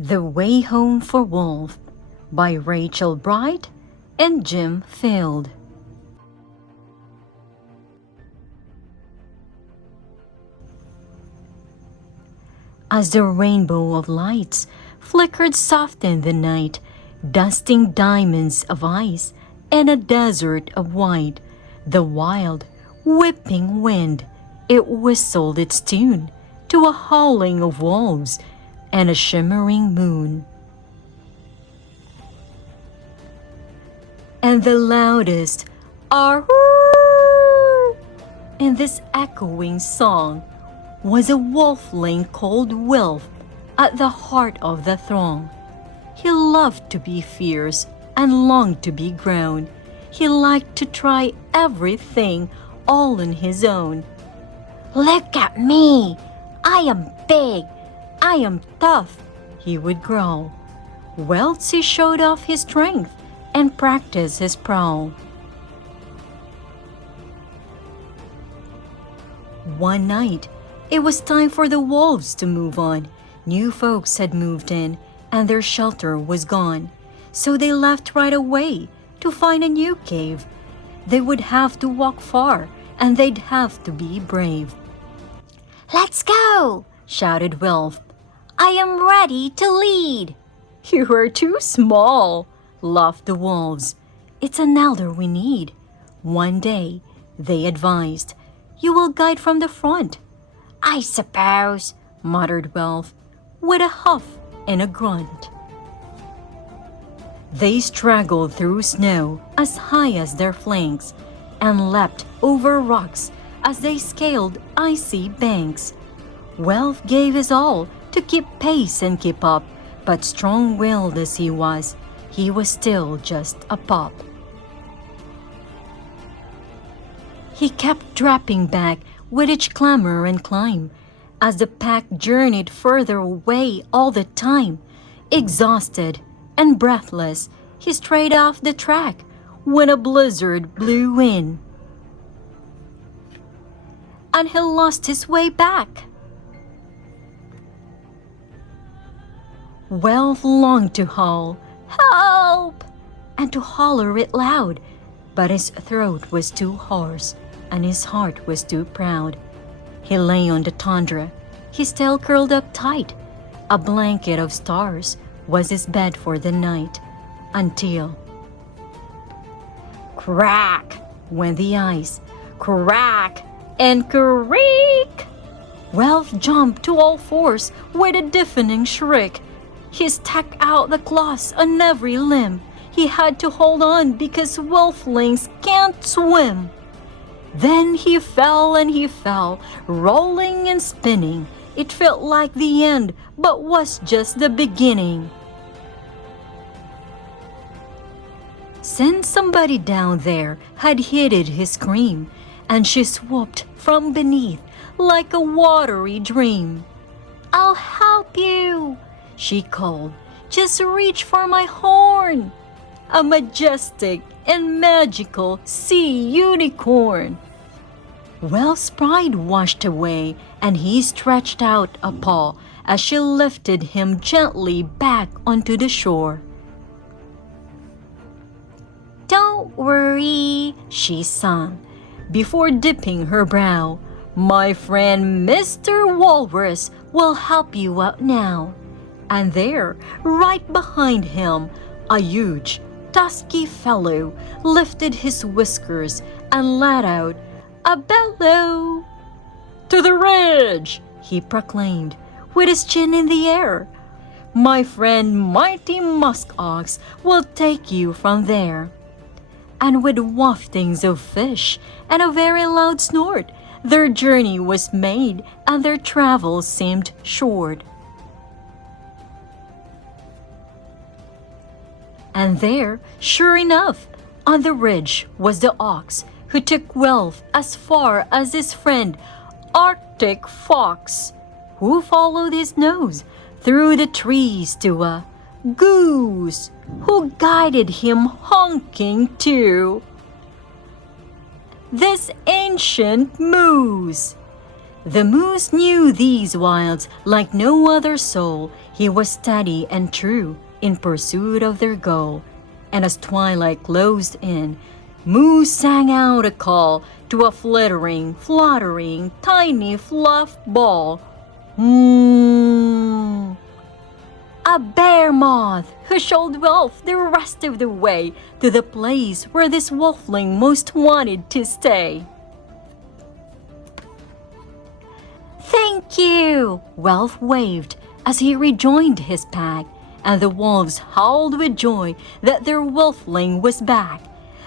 The Way Home for Wolf by Rachel Bright and Jim Field. As the rainbow of lights flickered soft in the night, dusting diamonds of ice and a desert of white, the wild, whipping wind, it whistled its tune to a howling of wolves and a shimmering moon. And the loudest "Arroo!" in this echoing song was a wolfling called Wilf at the heart of the throng. He loved to be fierce and longed to be grown. He liked to try everything all on his own. "Look at me! I am big! I am tough!" he would growl, whilst he showed off his strength and practiced his prowl. One night, it was time for the wolves to move on. New folks had moved in, and their shelter was gone. So they left right away to find a new cave. They would have to walk far, and they'd have to be brave. "Let's go!" shouted Wilf. "I am ready to lead." "You are too small," laughed the wolves. "It's an elder we need." One day, they advised, "You will guide from the front." "I suppose," muttered Wilf, with a huff and a grunt. They straggled through snow as high as their flanks and leapt over rocks as they scaled icy banks. Wilf gave his all to keep pace and keep up, but strong-willed as he was still just a pup. He kept dropping back with each clamor and climb, as the pack journeyed further away all the time. Exhausted and breathless, he strayed off the track when a blizzard blew in, and he lost his way back. Wilf longed to howl, "Help!" and to holler it loud, but his throat was too hoarse and his heart was too proud. He lay on the tundra, his tail curled up tight. A blanket of stars was his bed for the night, until crack went the ice, crack and creak. Wilf jumped to all fours with a deafening shriek. He stuck out the claws on every limb. He had to hold on because wolflings can't swim. Then he fell and he fell, rolling and spinning. It felt like the end, but was just the beginning. Since somebody down there had heeded his scream, and she swooped from beneath like a watery dream. "I'll help you," she called. "Just reach for my horn." A majestic and magical sea unicorn. Wilf's pride washed away, and he stretched out a paw as she lifted him gently back onto the shore. "Don't worry," she sung, before dipping her brow. "My friend Mr. Walrus will help you out now." And there, right behind him, a huge, tusky fellow lifted his whiskers and let out a bellow. "To the ridge!" he proclaimed, with his chin in the air. "My friend Mighty Musk Ox will take you from there." And with waftings of fish and a very loud snort, their journey was made and their travel seemed short. And there, sure enough, on the ridge was the ox who took Wilf as far as his friend Arctic Fox, who followed his nose through the trees to a goose, who guided him honking to this ancient moose. The moose knew these wilds like no other soul. He was steady and true in pursuit of their goal. And as twilight closed in, Moose sang out a call to a fluttering, tiny fluff ball. Hmm. A bear moth who showed Wilf the rest of the way to the place where this wolfling most wanted to stay. Thank you, Wilf waved as he rejoined his pack, and the wolves howled with joy that their wolfling was back.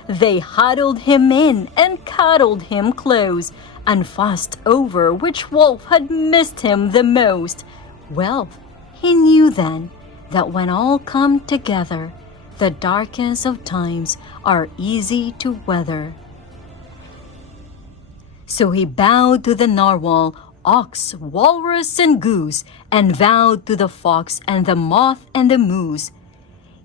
They huddled him in and cuddled him close, and fussed over which wolf had missed him the most. Well, he knew then that when all come together, the darkest of times are easy to weather. So he bowed to the narwhal, ox, walrus, and goose, and vowed to the fox and the moth and the moose,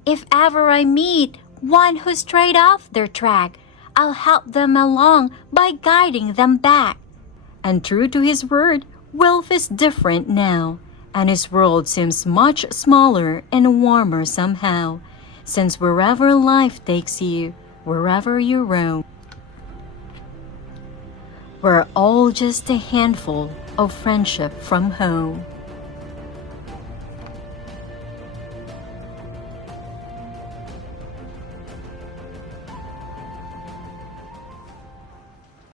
"If ever I meet one who strayed off their track, I'll help them along by guiding them back." And true to his word, Wilf is different now, and his world seems much smaller and warmer somehow, since wherever life takes you, wherever you roam, we're all just a handful of friendship from home.